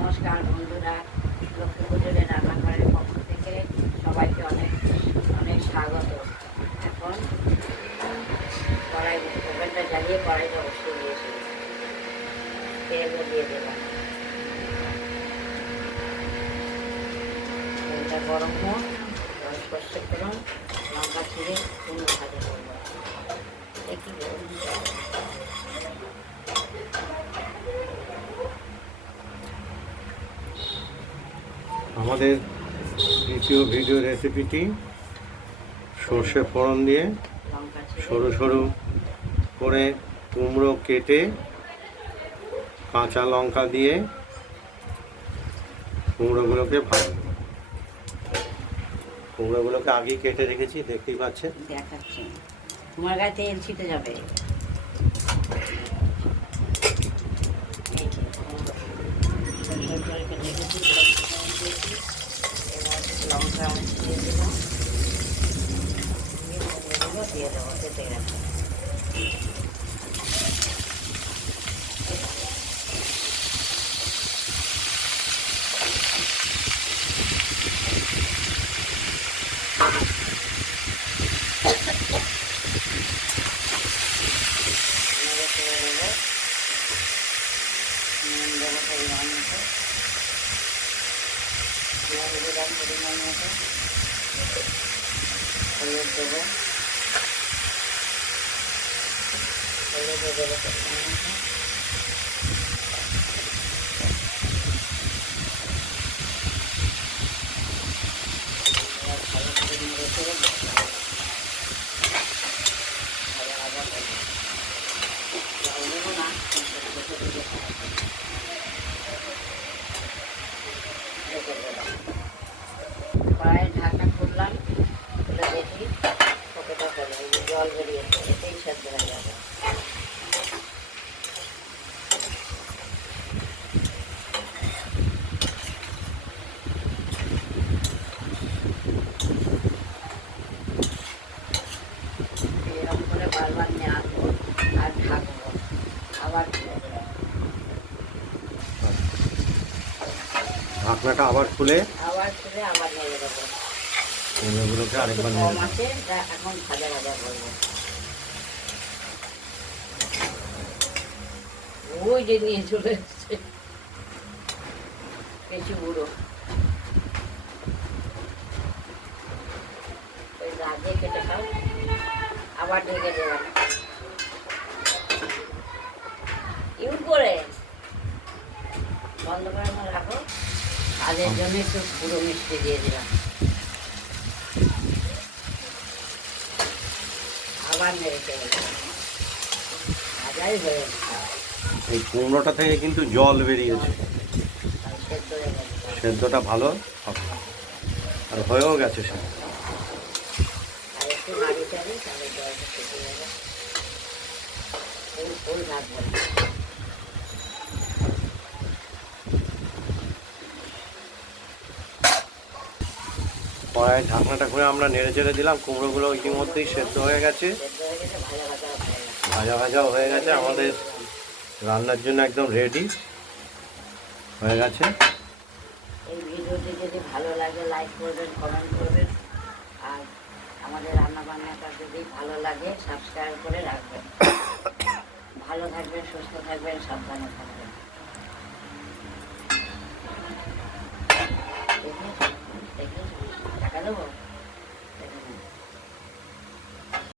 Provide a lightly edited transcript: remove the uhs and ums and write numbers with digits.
নমস্কার বন্ধুরা, লক্ষ্মী পুজোরে রান্নাঘরের পক্ষ থেকে সবাইকে অনেক অনেক স্বাগত। এখন কড়াই ওভেনটা জ্বালিয়ে কড়াইটা বসিয়ে দিয়েছি, তেলও দিয়ে দিলাম। তেলটা গরম হোক, সর্ষে ফোড়ন, লঙ্কা ছিঁড়ে কুমড়ো ভাজা করবো। দেখি আমাদের দ্বিতীয় ভিডিও রেসিপিটি সর্ষে ফোড়ন দিয়ে সরু সরু করে কুমড়ো কেটে কাঁচা লঙ্কা দিয়ে কুমড়োগুলোকে ভাজবো। কুমড়োগুলোকে আগেই কেটে রেখেছি, দেখতেই পাচ্ছেন। দেখাচ্ছি, তোমার গায়ে তেল ছিটে যাবে। লঙ্কা দিয়ে দিলাম, দিয়ে দেবো কেটে গেছে। পরিমাণ মতো হলুদ দেবো, হলুদ দেবো পরিমাণ মতো, ভালো করে নেড়ে চেড়ে ভাজা ভাজা করবো। জল দেবো না, কড়াইয়ের ঢাকা খুললাম, খুলে দেখি কতটা হলো। এই যে জল বেরিয়েছে, এতেই সেদ্ধ হয়ে যাবে। এরকম করে বারবার নিয়ে আসবো আর ঢাকবো, আবার ঢাকনাটা আবার খুলে আবার নেড়ে দেবো। কুমড়োগুলোকে আরেকবার কম আছে, এখন ভাজা ভাজা করবো। ওই যে নিয়ে চলে এসছে বেশি বুড়ো, ওই রাজে কেটে খাও। আবার ঢেকে দেবেন ইউজ করে, বন্ধ করে না রাখো। কাজের জন্য একটু পুরো মিষ্টি দিয়ে দিলাম, আবার নেড়ে ভাজাই হয়ে এই কুমড়োটা থেকে কিন্তু জল বেরিয়েছে, সেদ্ধ হয়ে গেছে। সেদ্ধটা ভালো হবে আর হয়েও গেছে সে। আর একটু নাড়ি চাড়ি, তাহলে জলটা শুকিয়ে যাবে। ফুল রাখবো না। কড়াইয়ের ঢাকনাটা করে আমরা নেড়ে চেড়ে দিলাম। কুমড়োগুলো ইতিমধ্যেই সেদ্ধ হয়ে গেছে, সেদ্ধ হয়ে গেছে, ভাজা ভাজা হয়ে গেছে। ভাজা ভাজাও হয়ে গেছে, আমাদের রান্নার জন্য একদম রেডি হয়ে গেছে। এই ভিডিওটি যদি ভালো লাগে লাইক করবেন, কমেন্ট করবেন, আর আমাদের রান্নাবান্নাটা যদি ভালো লাগে সাবস্ক্রাইব করে রাখবেন। ভালো থাকবেন, সুস্থ থাকবেন, সাবধানে থাকবেন।